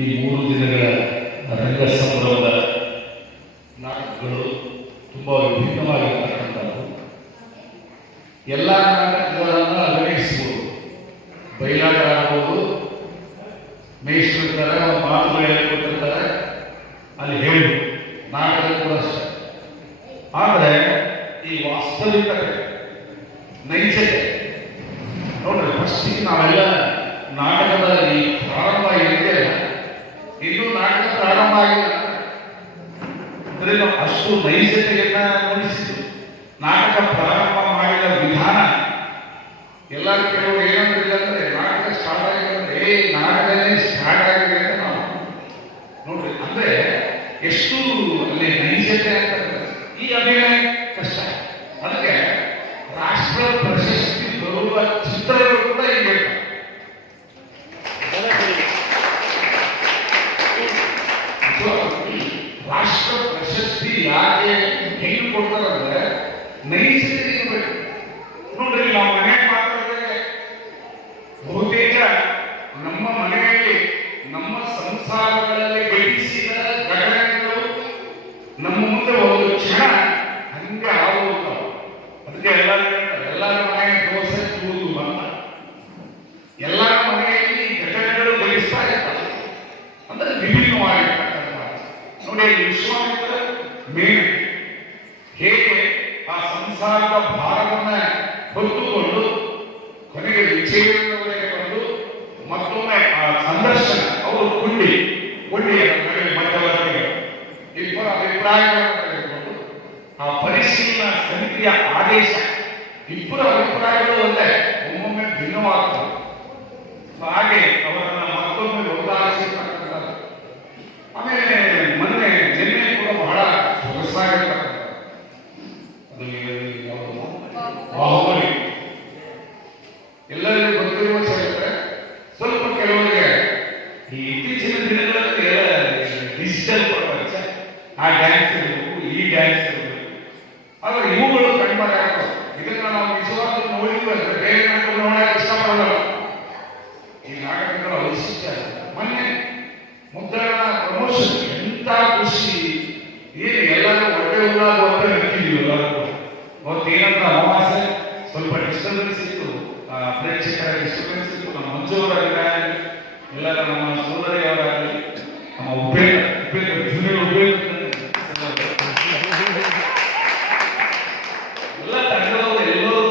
ಈ 3 ದಿನಗಳ ರಂಗ ಸಂಭ್ರಮದ ನಾಟಕಗಳು ತುಂಬ ವಿಭಿನ್ನವಾಗಿರ್ತಕ್ಕಂಥದ್ದು. ಎಲ್ಲ ನಾಟಕಗಳನ್ನು ಅಭಿನಯಿಸ್ಬೋದು, ಬಯಲಾಟ ಆಡ್ಬೋದು, ಮೇಷ್ಟ್ರಿರ್ತಾರೆ, ಒಂದು ಮಾತುಗಳು ಹೇಳ್ಕೊಟ್ಟಿರ್ತಾರೆ, ಅಲ್ಲಿ ಹೇಳು ನಾಟಕ ಕೂಡ ಅಷ್ಟೇ. ಆದರೆ ಈ ವಾಸ್ತವಿಕತೆ, ನೈಜತೆ ನೋಡ್ರಿ, ಫಸ್ಟಿಗೆ ನಾವೆಲ್ಲ ನಾಟಕದ ಈ ಪ್ರಾರಂಭ ಏನಿದೆಯಲ್ಲ, ಇನ್ನೂ ನಾಟಕ ಪ್ರಾರಂಭ ಆಗಿಲ್ಲ ಅಂದ್ರೆ ನಾವು ಅಷ್ಟು ನೈಜತೆಯನ್ನ ಮೂಡಿಸಿದ್ವಿ. ನಾಟಕ ಪ್ರಾರಂಭ ಮಾಡಿದ ವಿಧಾನ ಎಲ್ಲರೂ ಕೆಲವರು ಏನಂದ್ರೆ ಅಂದ್ರೆ ನಾಟಕ ಸ್ಟಾರ್ಟ್ ಆಗಿದೆ ಅಂದ್ರೆ ನಾಟಕನೇ ಸ್ಟಾರ್ಟ್ ಆಗಿದೆ ಅಂತ ನಾವು ನೋಡ್ರಿ. ಅಂದ್ರೆ ಎಷ್ಟು ಅಲ್ಲಿ ನೈಜತೆ ಅಂತ ಈ ಅಭಿನಯ ಕಷ್ಟ. ಅದಕ್ಕೆ ರಾಷ್ಟ್ರ ಪ್ರಶಸ್ತಿ ಬರುವ ಚಿತ್ರಗಳು ಕೂಡ ಇದೆ. ರಾಷ್ಟ್ರ ಪ್ರಶಸ್ತಿ ಯಾಕೆ ಹೆಂಗ್ ಕೊಡ್ತಾರಂದ್ರೆ ನೈಜತೆ ಇರಬೇಕು. ನೋಡ್ರಿ, ನಾವು ಮನೆಗೆ ಮಾತಾಡಿದ್ರೆ ಬಹುತೇಕ ನಮ್ಮ ಮನೆಯಲ್ಲಿ ನಮ್ಮ ಸಂಸಾರಗಳಲ್ಲಿ ಗಳಿಸಿದ ಘಟನೆಗಳು ನಮ್ಮ ಮುಂದೆ ಒಂದು ಕ್ಷಣ ಹಂಗೆ ಆಗೋಗ್ತಾವ. ಅದಕ್ಕೆ ಎಲ್ಲರ ಮನೆಯ ದೋಸೆ ಕೂದು ಅಂತ ಎಲ್ಲರ ಮನೆಯಲ್ಲಿ ಘಟನೆಗಳು ಗಳಿಸ್ತಾ ಇರ್ತಾರೆ. ಅಂದ್ರೆ ವಿಭಿನ್ನವಾಗಿರ್ತಕ್ಕಂಥ ನೋಡಿ, ವಿಶ್ವಾಮಿತ್ರ ಮೇನ್ ಹೇಗೆ ಆ ಸಂಸಾರದ ಭಾರವನ್ನ ಹೊತ್ತುಕೊಂಡು ಕೊನೆಗೆ ವಿಚ್ಛೇದನವರೆಗೆ ಬಂದು ಮತ್ತೊಮ್ಮೆ ಆ ಸಂದರ್ಶನ, ಅವರು ಕೊಂಡಿಯ ಮಧ್ಯವರ್ತಿಗಳು ಇಬ್ಬರ ಅಭಿಪ್ರಾಯಗಳನ್ನು ತೆಗೆದುಕೊಂಡು ಆ ಪರಿಶೀಲನಾ ಸಮಿತಿಯ ಆದೇಶ, ಇಬ್ಬರ ಅಭಿಪ್ರಾಯಗಳು ಒಂದೇ, ಒಮ್ಮೊಮ್ಮೆ ಭಿನ್ನವಾಗ್ತವೆ. ಹಾಗೆ ಅವರನ್ನ ಮತ್ತೊಮ್ಮೆ ಒತ್ತಾಯಿಸಿರ್ತಕ್ಕಂಥದ್ದು. ಆಮೇಲೆ ನಿನ್ನೆ ಕೂಡ ಬಹಳ ಸೊಗಸಾಗಿರ್ತಕ್ಕಂಥ ಬಾಹುಬಲಿ ಎಲ್ಲರಿಗೂ ಗೊತ್ತಿರುವ ಚರಿತ್ರೆ. ಸ್ವಲ್ಪ ಕೆಲವರಿಗೆ ಈ ಇತ್ತೀಚಿನ ದಿನಗಳಲ್ಲಿ ಡಿಜಿಟಲ್ ಪ್ರಪಂಚ, ಆ ಡ್ಯಾನ್ಸ್ ಇರಬೇಕು, ಈ ಡ್ಯಾನ್ಸ್ ಇರಬೇಕು, ಆದ್ರೆ ಇವುಗಳು ಕಣ್ಮರೆ ಆಗ್ತವೆ. ಇದನ್ನ ನಾವು ನಿಜವಾಗ್ಲೂ ನೋಡಿದ್ವಿ ಅಂದ್ರೆ ಬೇರೆ ನಾಟಕ ನೋಡಕ್ಕೆ ಇಷ್ಟಪಡಲ್ಲ. ಈ ನಾಟಕಗಳ ವೈಶಿಷ್ಟ್ಯ ಮೊನ್ನೆ ಮುದ್ರಣ ಪ್ರಮೋಷನ್ ಎಂತ ಖುಷಿ, ಏನು ಎಲ್ಲರೂ ಹೊಟ್ಟೆ ಉಳ್ಳಾಗುವಂತ ನಕ್ಕಿದ್ವಿ ಎಲ್ಲರೂ. ಅವತ್ತೇನಂತ ಅಮಾವಾಸ್ಯೆ ಸ್ವಲ್ಪ ಡಿಸ್ಟರ್ಬೆನ್ಸ್ ಇತ್ತು, ಪ್ರೇಕ್ಷಕರ ಡಿಸ್ಟರ್ಬೆನ್ಸ್ ಇತ್ತು. ನಮ್ಮ ಮಂಜುವರಾಗಲಿ, ಎಲ್ಲರ ನಮ್ಮ ಸೋದರಿಯವರಾಗಲಿ, ನಮ್ಮ ಉಪೇಂದ್ರ ಜೂನಿಯರ್ ಉಪೇಂದ್ರ ಎಲ್ಲ ತಂಡದವರು ಎಲ್ಲರೂ,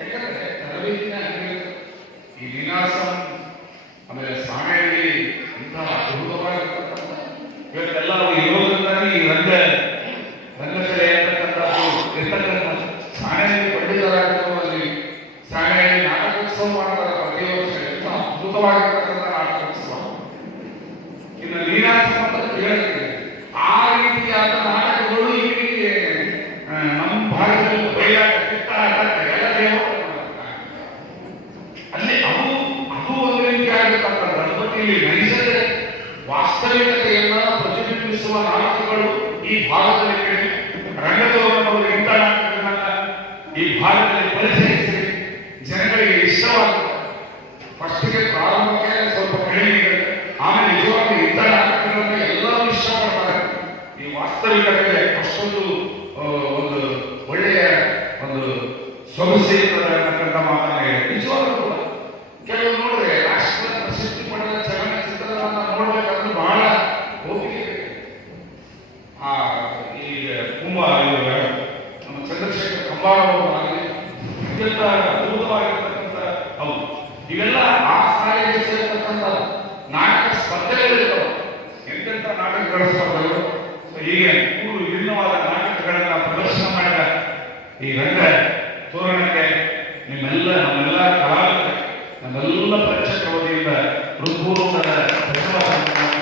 ಯಾಕಂದ್ರೆ ತರಬೇತಿನ ಈ ವಿನಾಶಂ ಆಮೇಲೆ ಸಾಣೆಯಲ್ಲಿ ಇಂತಹ ಅದ್ಭುತವಾಗಿರ್ತಕ್ಕಂಥ ಇವತ್ತೆಲ್ಲ ಇರೋದ್ರಿಂದಾಗಿ ಈ ರಂಗಕಲೆ ಅಂತಕ್ಕಂಥದ್ದು ಇರ್ತಕ್ಕಂಥ ಸಾಣೆಯಲ್ಲಿ ಪಂಡಿತರಾಗಿರುವಲ್ಲಿ ಸಾಣೆಯಲ್ಲಿ ನಾಟಕೋತ್ಸವ ಮಾಡ್ತಾರೆ ಪ್ರತಿ ವರ್ಷ. ಎಂಥ ಅದ್ಭುತವಾಗಿರ್ತಕ್ಕಂಥ ನಾಟಕೋತ್ಸವ. ಇನ್ನು ನೀನಾಸಂ ಅಂತ ಕೇಳ್ತೀವಿ. ಆ ರೀತಿಯಾದ ನಾಟಕಗಳು ಇಲ್ಲಿ ನಮ್ಮ ಭಾರತದಲ್ಲಿ ಬಯಲಾಟ, ಕಿತ್ತಾಟ ಎಲ್ಲ ದೇವರು ಅಲ್ಲಿ ಅದು ಒಂದು ರೀತಿಯಾಗಿರ್ತಕ್ಕಂಥ ಗಣಪತಿಯಲ್ಲಿ ನೈಜತೆ, ವಾಸ್ತವಿಕತೆಯನ್ನ ಪ್ರತಿಬಿಂಬಿಸುವ ನಾಟಕಗಳು ಈ ಭಾಗದಲ್ಲಿ ಕಡಿಮೆ. ರಂಗದವರು ಇಂಥ ನಾಟಕಗಳನ್ನ ಈ ಭಾಗದಲ್ಲಿ ಪರಿಚಯಿಸಿ ಜನಗಳಿಗೆ ಇಷ್ಟವಾಗುತ್ತೆ. ಫಸ್ಟಿಗೆ ಪ್ರಾರಂಭಕ್ಕೆ ಸ್ವಲ್ಪ ಕಡಿಮೆ ಇದೆ, ಆಮೇಲೆ ನಿಜವಾಗಿ ಇಂಥ ನಾಟಕಗಳನ್ನ ಎಲ್ಲರೂ ಇಷ್ಟಪಡ್ತಾರೆ. ಈ ವಾಸ್ತವಿಕತೆ ಅಷ್ಟೊಂದು ಒಂದು ಒಳ್ಳೆಯ ಒಂದು ಸೊಗಸಿರ್ತದೆ ಅನ್ನತಕ್ಕಂಥ ಮಾತನ್ನ ಹೇಳಿ ನಿಜವಾಗ್ಲೂ ಕೂಡ ಕೆಲವು ನೋಡಿದ್ರೆ ರಾಷ್ಟ್ರ ಪ್ರಸಿದ್ಧಿ ಪಡೆದ ಚಲನಚಿತ್ರಗಳನ್ನ ನೋಡ್ಬೇಕಂದ್ರೆ ಬಹಳ ಹೋಗಿಗೆ. ಈಗ ನಮ್ಮ ಚಂದ್ರಶೇಖರ್ ಕಂಬಾರವರಾಗಲಿ ಅತ್ಯಂತ ಅದ್ಭುತವಾಗಿರ್ತಕ್ಕಂಥ ಅವು ಇವೆಲ್ಲ ಆ ಸಾಲಿಗೆ ಸೇರತಕ್ಕಂಥ ನಾಟಕ ಸ್ಪರ್ಧೆಗಳಿರ್ತವೆ. ಎಂತೆಂಥ ನಾಟಕಗಳ ಸ್ಪರ್ಧೆಗಳು. ಹೀಗೆ 3 ವಿಭಿನ್ನವಾದ ನಾಟಕಗಳನ್ನ ಪ್ರದರ್ಶನ ಮಾಡಿದ ಈ ರಂಗ ತೋರಣಕ್ಕೆ ನಮ್ಮೆಲ್ಲ ಕಲಾವಿದರು, ನಮ್ಮೆಲ್ಲ ಪ್ರೇಕ್ಷಕರ ವತಿಯಿಂದ ಹೃತ್ಪೂರ್ವಕದ ಧನ್ಯವಾದಗಳನ್ನು.